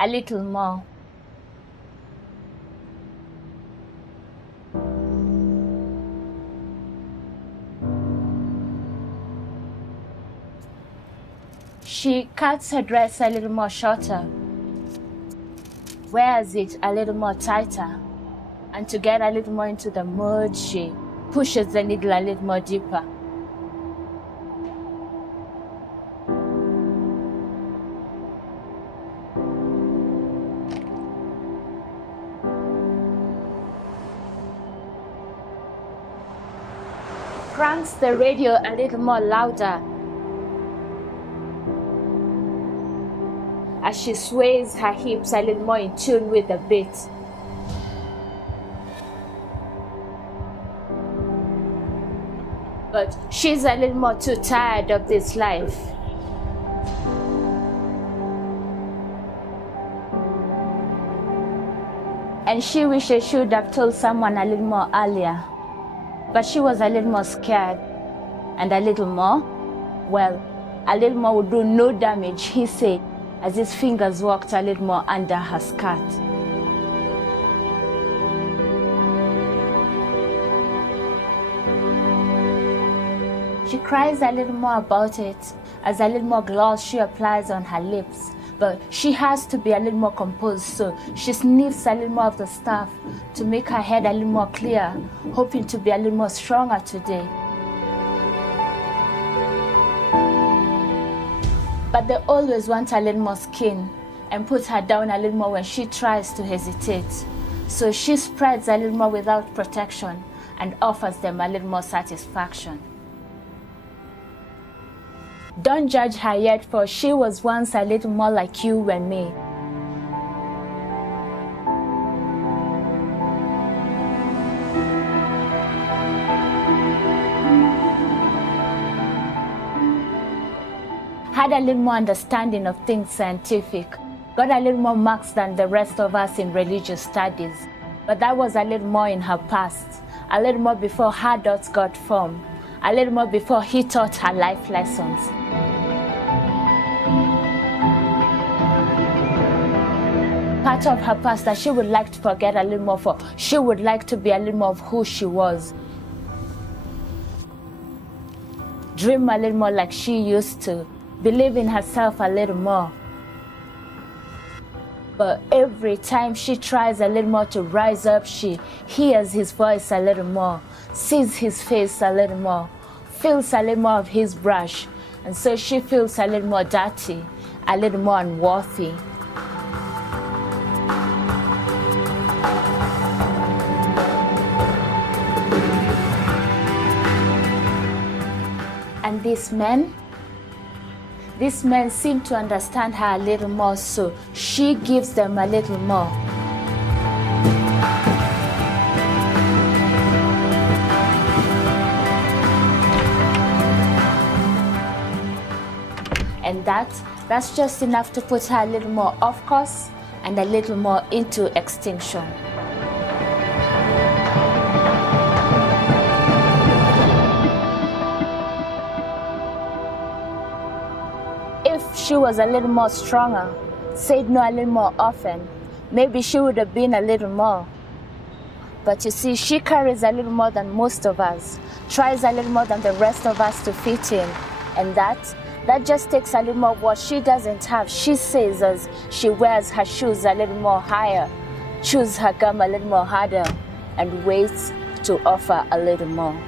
a little more. She cuts her dress a little more shorter, wears it a little more tighter, and to get a little more into the mood, she pushes the needle a little more deeper. Cranks the radio a little more louder as she sways her hips a little more in tune with the beat. But she's a little more too tired of this life. And she wishes she would have told someone a little more earlier. But she was a little more scared. And a little more? Well, a little more would do no damage, he said, as his fingers walked a little more under her skirt. She cries a little more about it, as a little more gloss she applies on her lips. But she has to be a little more composed, so she sniffs a little more of the stuff to make her head a little more clear, hoping to be a little more stronger today. But they always want a little more skin and put her down a little more when she tries to hesitate. So she spreads a little more without protection and offers them a little more satisfaction. Don't judge her yet, for she was once a little more like you and me. Had a little more understanding of things scientific, got a little more marks than the rest of us in religious studies. But that was a little more in her past, a little more before her dots got formed, a little more before he taught her life lessons. Part of her past that she would like to forget a little more for. She would like to be a little more of who she was. Dream a little more like she used to. Believe in herself a little more. But every time she tries a little more to rise up, she hears his voice a little more, sees his face a little more, feels a little more of his brush, and so she feels a little more dirty, a little more unworthy. And these men seem to understand her a little more, so she gives them a little more. And that's just enough to put her a little more off course and a little more into extinction. If she was a little more stronger, said no a little more often, maybe she would have been a little more. But you see, she carries a little more than most of us, tries a little more than the rest of us to fit in. And that just takes a little more of what she doesn't have. She says as she wears her shoes a little more higher, chews her gum a little more harder, and waits to offer a little more.